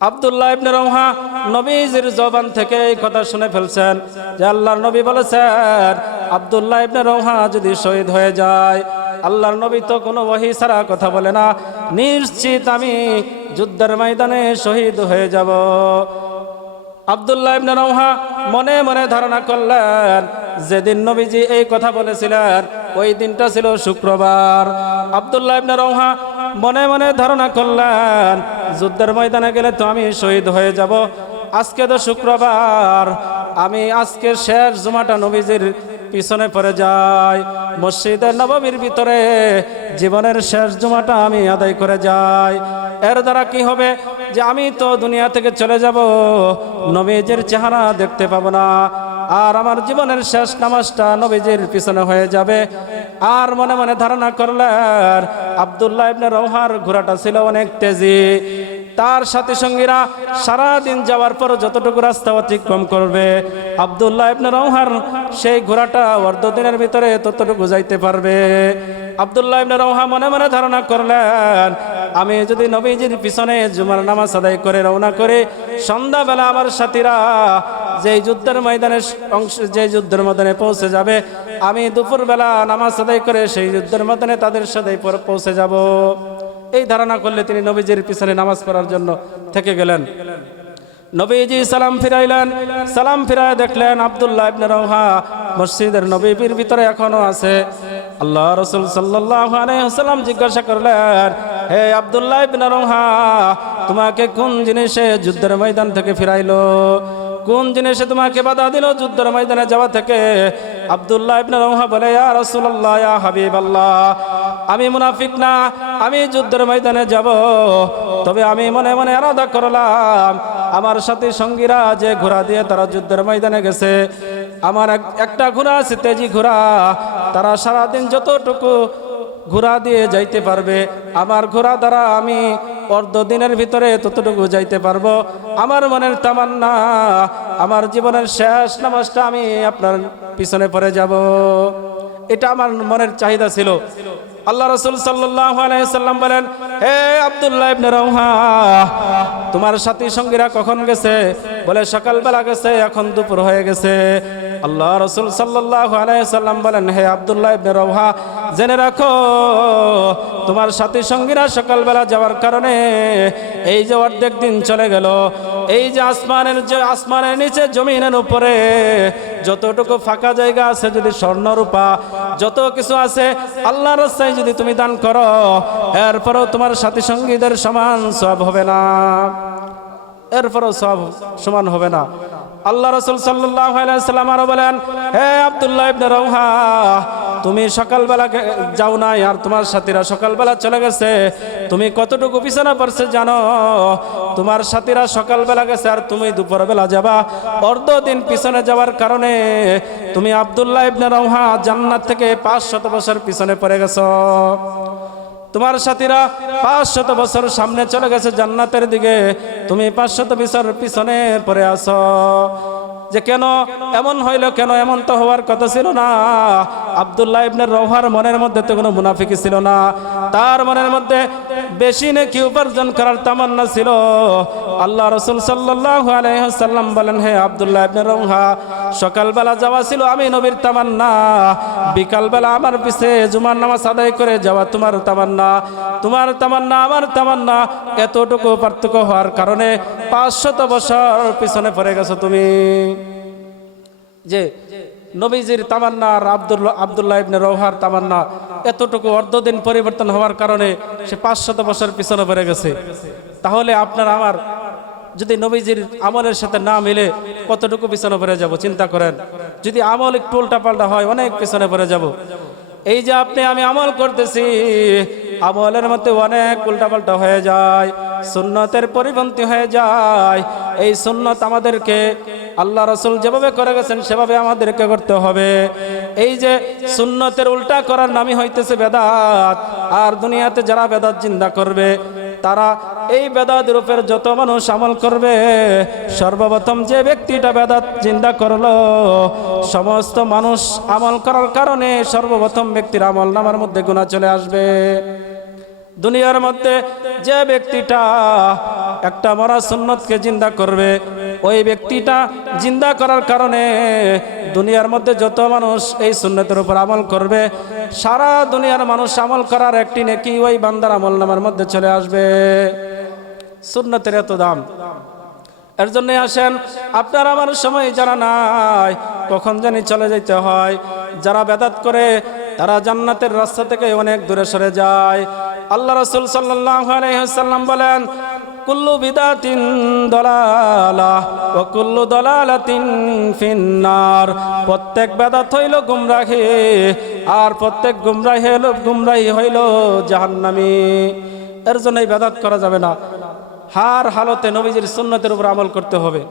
আব্দুল্লাহ ইবনে রওহা নবীজির জবান থেকে এই কথা শুনে ফেলছেন যে আল্লাহর নবী বলেছেন আব্দুল্লাহ ইবনে রওহা যদি শহীদ হয়ে যায়, আল্লাহর নবী তো কোনো ওহী ছাড়া কথা বলে না, নিশ্চিত আমি যুদ্ধের ময়দানে শহীদ হয়ে যাব। আব্দুল্লাহ ইবনে রওহা মনে মনে ধারণা করলেন যেদিন নবীজি এই কথা বলেছিলেন ওই দিনটা ছিল শুক্রবার। আব্দুল্লাহ ইবনে রওহা মনে মনে ধারণা করলেন যুদ্ধের ময়দানে গেলে তো আমি শহীদ হয়ে যাব, আজকে তো শুক্রবার, আমি আজকে শেষ জুমাটা নবীজির পিছনে পড়ে যাই, মসজিদে নববীর ভিতরে জীবনের শেষ জুমাটা আমি আদায় করে যাই। এর দ্বারা কি হবে যে আমি তো দুনিয়া থেকে চলে যাব, নবীজির চেহারা দেখতে পাবো না, আর আমার জীবনের শেষ নামাজটা নবীজির পিছনে হয়ে যাবে। আর মনে মনে ধারণা করলেন আব্দুল্লাহ ইবনে রওহার ঘোড়াটা ছিল অনেক তেজি, তার সাথী সঙ্গীরা সারাদিন যাওয়ার পর যতটুকু রাস্তা অতিক্রম করবে আব্দুল্লাহ ইবনে রওহার সেই ঘোড়াটা অর্ধদিনের ভিতরে ততটুকু যাইতে পারবে। আব্দুল্লাহ ইবনে রওহা মনে মনে ধারণা করলেন আমি যদি নবীজির পিছনে জুমার নামাজ আদায় করে রওনা করে সন্ধ্যাবেলা আমার সাথীরা যেই যুদ্ধের ময়দানে যে যুদ্ধের ময়দানে পৌঁছে যাবে, আমি দুপুরবেলা নামাজ আদায় করে সেই যুদ্ধের ময়দানে তাদের সাথে পৌঁছে যাব। এই ধারণা করলে তিনি নবীজির পিছনে নামাজ পড়ার জন্য থেকে গেলেন। নবীজি সালাম ফিরাইলেন, সালাম ফিরায় দেখলেন আব্দুল্লাহ ইবনে রওহা মসজিদের নববীর ভিতরে এখনো আছে। আল্লাহ রাসূল সাল্লাল্লাহু আলাইহি ওয়াসাল্লাম জিজ্ঞাসা করলেন, হে আব্দুল্লাহ ইবনে রওহা, তোমাকে কোন জিনিসে যুদ্ধের ময়দান থেকে ফিরাইলো, কোন জিনিসে তোমাকে বাধা দিল যুদ্ধের ময়দানে যাওয়া থেকে? আব্দুল্লাহ ইবনে রওহা বলে, ইয়া রাসূলুল্লাহ, ইয়া হাবিবাল্লাহ, আমি মুনাফিক না, আমি যুদ্ধের ময়দানে যাব, তবে আমি মনে মনে ইরাদা করলাম আমার সাথী সঙ্গীরা যে ঘোড়া দিয়ে তারা যুদ্ধের ময়দানে গেছে, আমার একটা ঘোড়া আছে তেজি ঘোড়া, তারা সারাদিন যতটুকু ঘোড়া দিয়ে যাইতে পারবে, আমার ঘোড়া দ্বারা আমি অর্ধদিনের ভিতরে ততটুকু যাইতে পারবো। আমার মনের তামান্না আমার জীবনের শেষ নামাজটা আমি আপনার পিছনে পড়ে যাব, এটা আমার মনের চাহিদা ছিল। আল্লাহ রাসূল সাল্লাল্লাহু আলাইহি সাল্লাম বলেন, হে আব্দুল্লাহ ইবনে রওহা, তোমার সাথী সঙ্গীরা কখন গেছে? বলে সকালবেলা গেছে, এখন দুপুর হয়ে গেছে। আল্লাহ রাসূল সাল্লাল্লাহু আলাইহি সাল্লাম বলেন, হে আব্দুল্লাহ ইবনে রওহা, জেনে রাখো তোমার সাথী সঙ্গীরা সকালবেলা যাওয়ার কারণে এই যে অর্ধেক দিন চলে গেল, এই যে আসমানের নিচে জমিনের উপরে যতটুকু ফাঁকা জায়গা আছে, যদি স্বর্ণ রূপা যত কিছু আছে আল্লাহর রাস্তায় যদি তুমি দান করো, এরপরও তোমার সাথী সঙ্গীদের সমান সওয়াব হবে না, এরপরও সওয়াব সমান হবে না। আল্লাহ রাসূল সাল্লাল্লাহু আলাইহি ওয়াসাল্লাম আরো বলেন, হে আব্দুল্লাহ ইবনে রওহা, তুমি সকালবেলা যাও নাই আর তোমার সাথীরা সকালবেলা চলে গেছে, তুমি কতটুকু পিছনে পড়ছে জানো? তোমার সাথীরা সকালবেলা গেছে আর তুমি দুপুরবেলা যাবা, অর্ধদিন পিছনে যাওয়ার কারণে তুমি আব্দুল্লাহ ইবনে রওহা জান্নাত থেকে 500 বছর পিছনে পড়ে গেছো। তোমার সাথীরা 500 বছর সামনে চলে গেছে জান্নাতের দিকে, তুমি 500 বছর পিছনে পড়ে আছো। যে কেন এমন হইল, কেন? এমন তো হওয়ার কথা ছিল না। আব্দুল্লাহ ইবনে রওহার মনের মধ্যে তো কোনো মুনাফিকি ছিল না, তার মনের মধ্যে বেশি নেকি উপার্জন করার তামান্না ছিল। আল্লাহ রাসূল সাল্লাল্লাহু আলাইহি ওয়াসাল্লাম বলেন, হে আব্দুল্লাহ ইবনে রওহা, সকালবেলা যাওয়া ছিল আমি নবীর তামান্না, বিকালবেলা আমার পিছে জুমার নামাজ আদায় করে যাওয়া তোমার তামান্না, তোমার তামান্না আমার তামান্না, এতটুকু পার্থক্য হওয়ার কারণে 500 বছর পিছনে পড়ে গেছো তুমি। যে নবীজির তামান্না আর আব্দুল্লাহ ইবনে রওহার তামান্না এতটুকু অর্ধদিন পরিবর্তন হওয়ার কারণে সে 500 বছর পিছনে পড়ে গেছে। তাহলে আপনার আমার যদি নবীজির আমলের সাথে না মিলে কতটুকু পিছনে পড়ে যাব চিন্তা করেন। যদি আমল একটু উল্টাপাল্টা হয় অনেক পিছনে পড়ে যাব। এই যে আপনি আমি আমল করতেছি, আমলের মধ্যে অনেক উল্টাপাল্টা হয়ে যায়, সুন্নতের পরিপন্থী হয়ে যায়। এই সুন্নত আমাদেরকে আল্লাহ রাসূল যেভাবে করে গেছেন সেভাবে আমাদেরকে করতে হবে। এই যে সুন্নতের উল্টা করার নামই হইতেছে বেদাত। আর দুনিয়াতে যারা বেদাত জিন্দা করবে তারা এই বেদাতের উপর যত মানুষ আমল করবে, সর্বপ্রথম যে ব্যক্তিটা বেদাত জিন্দা করলো, সমস্ত মানুষ আমল করার কারণে সর্বপ্রথম ব্যক্তির আমল নামার মধ্যে গুনাহ চলে আসবে। দুনিয়ার মধ্যে যে ব্যক্তিটা একটা মরা সুন্নতকে জিন্দা করবে, ওই ব্যক্তিটা জিন্দা করার কারণে দুনিয়ার মধ্যে যত মানুষ এই সুন্নতের উপর আমল করবে, সারা দুনিয়ার মানুষ আমল করার একটি নেকি ওই বান্দার আমল নামার মধ্যে চলে আসবে। সুন্নতের এত দাম। এর জন্যই আসেন, আপনার আমার সময় জানা নাই কখন জানি চলে যেতে হয়। যারা বেদাত করে তারা জান্নাতের রাস্তা থেকে অনেক দূরে সরে যায়। আল্লাহ রাসূল সাল্লাল্লাহু আলাইহি ওয়াসাল্লাম বলেন, কুল্লু বিদাতিন দালালাহ ওয়া কুল্লু দালালাতিন ফিন্নার। প্রত্যেক বেদাত হইল গুমরাহি, আর প্রত্যেক গুমরাহি হইল জাহান্নামী। এর জন্যই বেদাত করা যাবে না। হার হালতে নবীজির সুন্নতের উপর আমল করতে হবে।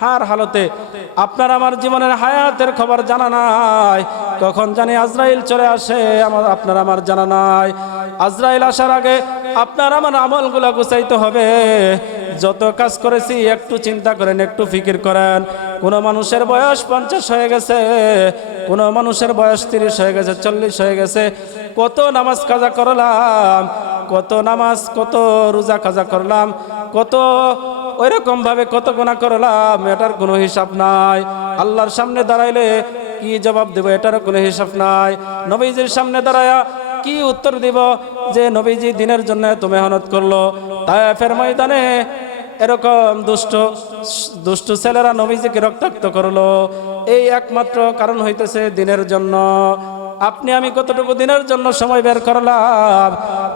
হার হালতে আপনার আমার জীবনের হায়াতের খবর জানা নাই, কখন জানি আজরাইল চলে আসে আপনার আমার জানা নাই। আজরাইল আসার আগে আপনার আমার আমলগুলো গুছাইতে হবে। যত কাজ করেছি একটু চিন্তা করেন, একটু ফিকির করেন। কোনো মানুষের বয়স 50 হয়ে গেছে, কোনো মানুষের বয়স 30 হয়ে গেছে, 40 হয়ে গেছে। কত নামাজ কাজা করলাম, কত নামাজ কত রোজা কাজা করলাম, কত ওইরকম ভাবে কত গুনাহ করলাম, এটার কোনো হিসাব নাই। আল্লাহর সামনে দাঁড়াইলে কি জবাব দেব, এটারও কোনো হিসাব নাই। নবীজির সামনে দাঁড়ায়া কি উত্তর দিব যে নবীজি দিনের জন্য এত মেহনত করলো, তায়েফের ময়দানে এরকম দুষ্ট ছেলেরা নবীজিকে রক্তাক্ত করলো, এই একমাত্র কারণ হইতেছে দিনের জন্য। আপনি আমি কতটুকু দিনের জন্য সময় বের করলাম,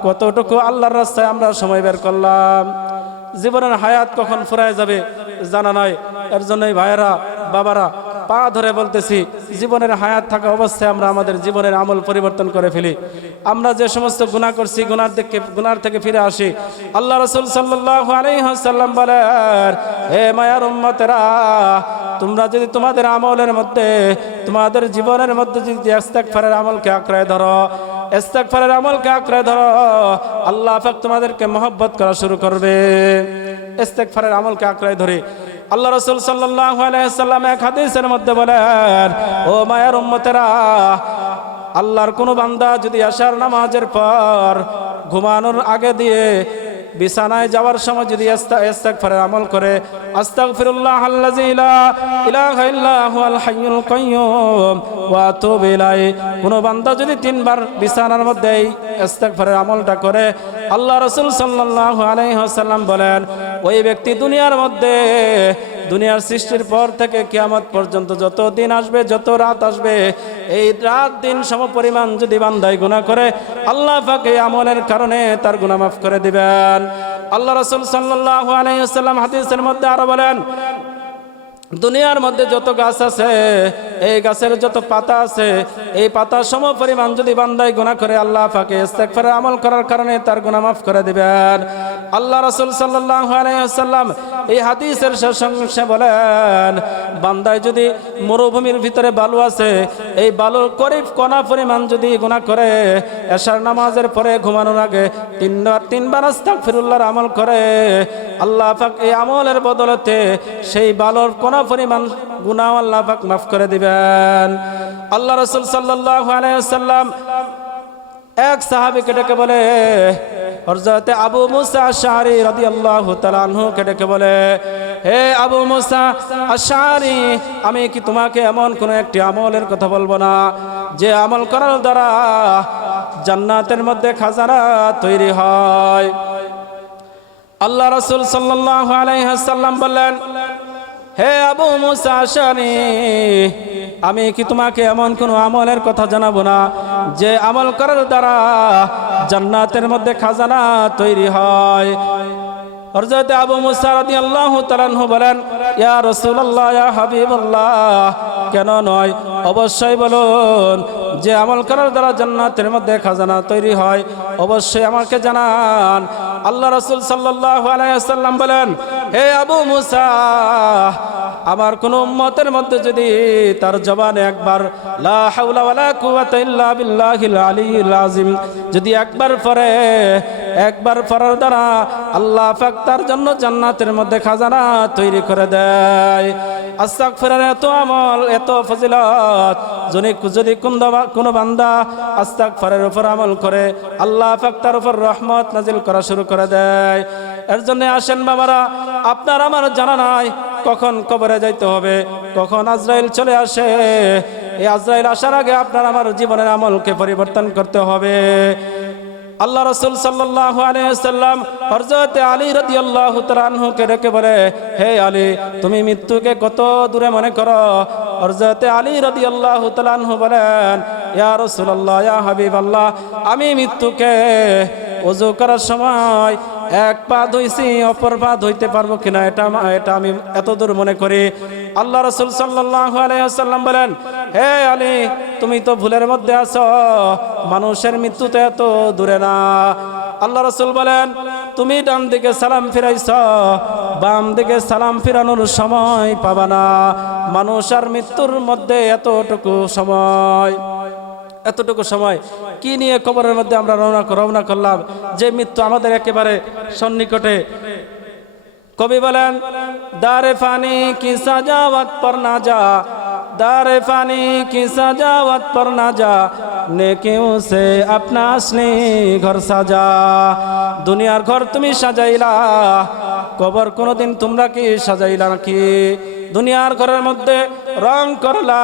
কতটুকু আল্লাহর রাস্তায় আমরা সময় বের করলাম। জীবনের হায়াত কখন ফুরায় যাবে জানা নাই। এর জন্যই ভাইয়েরা, বাবারা, পা ধরে বলতেছি, জীবনের হায়াত থাকা অবস্থায় আমরা আমাদের জীবনের আমল পরিবর্তন করে ফেলি। আমরা যে সমস্ত গুনাহ করছি, গুনার থেকে ফিরে আসি। আল্লাহ রাসূল সাল্লাল্লাহু আলাইহি ওয়াসাল্লাম বলেন, হে মায়ার উম্মতেরা, তোমরা যদি তোমাদের আমলের মধ্যে, তোমাদের জীবনের মধ্যে যদি ইস্তেগফারের আমলকে আঁকড়ে ধরো, ইস্তেগফারের আমলকে আঁকড়ে ধরো, আল্লাহ পাক তোমাদেরকে মহব্বত করা শুরু করবে। ইস্তেগফারের আমলকে আঁকড়ে ধরে আল্লাহ রাসূল সাল্লাল্লাহু আলাইহি ওয়াসাল্লাম এক হাদিসের মধ্যে বলেন, ও মায়ার উম্মতেরা, আল্লাহর কোন বান্দা যদি আশার নামাজের পর ঘুমানোর আগে দিয়ে বিছানায় যাওয়ার সময় যদি ইস্তেগফারের আমল করে, আস্তাগফিরুল্লাহাল্লাযী লা ইলাহা ইল্লা হুয়াল হাইয়ুল কাইয়্যুম ওয়া আতুবু ইলাইহি, কোন বান্দা যদি 3 বার বিছানার মধ্যে ইস্তেগফারের আমলটা করে, আল্লাহ রাসূল সাল্লাল্লাহু আলাইহি ওয়াসাল্লাম বলেন, ওই ব্যক্তি দুনিয়ার মধ্যে, দুনিয়ার সৃষ্টির পর থেকে কিয়ামত পর্যন্ত যত দিন আসবে, যত রাত আসবে, এই রাত দিন সমপরিমাণ যদি বান্দায় গুনাহ করে, আল্লাহ পাক এই আমলের কারণে তার গুনাহ মাফ করে দিবেন। আল্লাহ রাসূল সাল্লাল্লাহু আলাইহি ওয়াসাল্লাম হাদিসের মধ্যে আরো বলেন, দুনিয়ার মধ্যে যত গাছ আছে, এই গাছের যত পাতা আছে, এই পাতা সম পরিমাণ যদি বান্দায় গুনাহ করে, আল্লাহ পাকে ইস্তেগফারের আমল করার কারণে তার গুনাহ মাফ করে দিবেন। আল্লাহ রাসূল সাল্লাল্লাহু আলাইহি ওয়াসাল্লাম এই হাদিসের শেষে বলেন, বান্দায় যদি মরুভূমির ভিতরে বালু আছে, এই বালুর করিব কণা পরিমাণ যদি গুনাহ করে, এশার নামাজের পরে ঘুমানোর আগে 3 বার আস্তাগফিরুল্লাহর আমল করে, আল্লাহ পাক এই আমলের বদলতে সেই বালুর কণা পরিমাণ গুনাহ আল্লাহ পাক মাফ করে দিবেন। আল্লাহ রাসূল সাল্লাল্লাহু আলাইহি ওয়াসাল্লাম এক সাহাবীকে ডেকে বলে, হযরত আবু মুসা আশআরী রাদিয়াল্লাহু তাআলা আনহু কে ডেকে বলে, হে আবু মুসা আশআরী, আমি কি তোমাকে এমন কোন একটি আমলের কথা বলবো না, যে আমল করার দ্বারা জান্নাতের মধ্যে খাজানা তৈরি হয়? আল্লাহ রাসূল সাল্লাল্লাহু আলাইহি ওয়াসাল্লাম বললেন, হে আবু মুসা আশআরী, আমি কি তোমাকে এমন কোন আমলের কথা জানাবো না, যে আমল করার দ্বারা জান্নাতের মধ্যে খাজানা তৈরি হয়? হযরত আবু মুসা রাদিয়াল্লাহু তাআলা আনহু বলেন, ইয়া রাসূলুল্লাহ, ইয়া হাবিবাল্লাহ, কেন নয়, অবশ্যই বলুন, যে আমল করার দ্বারা জান্নাতের মধ্যে খাজানা তৈরি হয়, অবশ্যই আমাকে জানান। আল্লাহ রাসূল সাল্লাল্লাহু আলাইহি ওয়াসাল্লাম বলেন, হে আবু মুসা, আমার কোন উম্মতের মধ্যে যদি তার জবানে একবার লা হাওলা ওয়ালা কুওয়াতা ইল্লা বিল্লাহিল আলিয়্যিল আযীম যদি একবার পড়ে, একবার পড়ার দ্বারা আল্লাহ পাক তার জন্য জান্নাতের মধ্যে খাজানা তৈরি করে দেয়। আস্তাগফিরের এত আমল, এত ফজিলত, যদি কোনো বান্দা আস্তাগফিরের উপর আমল করে আল্লাহ পাক তার উপর রহমত নাজিল করা শুরু করে দেয়। এর জন্য আসেন বাবারা, আপনার আমার জানা নাই কখন কবরে যাইতে হবে, কখন আজরাইল চলে আসে। এই আজরাইল আসার আগে আপনার আমার জীবনের আমলকে পরিবর্তন করতে হবে। আল্লাহ রাসূল সাল্লাল্লাহু আলাইহি ওয়াসাল্লাম হযরত আলী রাদিয়াল্লাহু তাআলা আনহুকে ডেকে বলে, হে আলী, তুমি মৃত্যুকে কত দূরে মনে করো? হযরত আলী রাদিয়াল্লাহু তাআলা আনহু বলেন, ইয়া রাসূলুল্লাহ, ইয়া হাবিবাল্লাহ, আমি মৃত্যুকে ওযু করার সময় এক পা ধুইছি, অপর পা ধুইতে পারবো কিনা এটা আমি এত দূর মনে করি। আল্লাহ রাসূল সাল্লাল্লাহু আলাইহি ওয়াসাল্লাম বলেন, হে আলী, তুমি তো ভুলের মধ্যে আছো, মানুষের মৃত্যু তো এত দূরে না। আল্লাহ রাসূল বলেন, তুমি ডান দিকে সালাম ফিরাইছ, বাম দিকে সালাম ফিরানোর সময় পাবা না। মানুষ আর মৃত্যুর মধ্যে এতটুকু সময় কি নিয়ে কবরের মধ্যে আমরা রওনা করলাম, যে মৃত্যু আমাদের একেবারে সন্নিকটে। কবি বলেন, দারে ফানি কি সাজাওয়াত পর না যা, দারে ফানি কি সাজাওয়াত পর না যা, নেকিও সে আপনা আসলি ঘর সাজা। দুনিয়ার ঘর তুমি সাজাইলা, কবর কোনদিন তোমরা কি সাজাইলা নাকি? দুনিয়ার ঘরের মধ্যে রং করলা,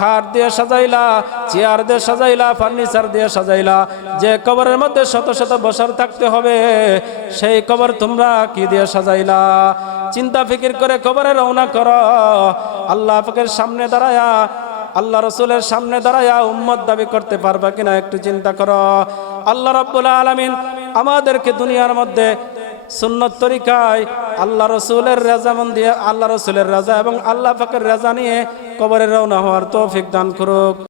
খাট দিয়ে সাজাইলা, চেয়ার দিয়ে সাজাইলা, ফার্নিচার দিয়ে সাজাইলা, যে কবরের মধ্যে শত শত বছর থাকতে হবে, সেই কবর তোমরা কি দিয়ে সাজাইলা? চিন্তা ফিকির করে কবরে রওনা করো। আল্লাহ পাকের সামনে দাঁড়ায়া, আল্লাহ রসুলের সামনে দাঁড়ায়া উম্মত দাবি করতে পারবা কিনা একটু চিন্তা করো। আল্লাহ রাব্বুল আলামিন আমাদেরকে দুনিয়ার মধ্যে সুন্নত তরিকায় আল্লাহ রসুলের রাজামন্দি, আল্লাহ রসুলের রাজা এবং আল্লাহ পাকের রাজা নিয়ে কবরে রওনা হওয়ার তৌফিক দান করুক।